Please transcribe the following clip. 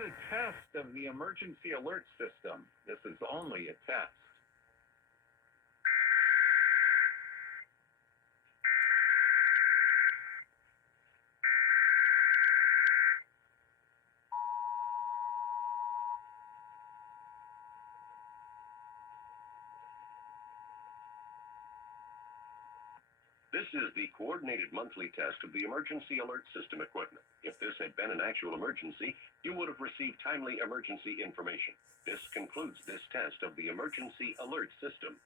a test of the emergency alert system. This is only a test. This is the coordinated monthly test of the emergency alert system equipment. If this had been an actual emergency, you would have received timely emergency information. This concludes this test of the emergency alert system.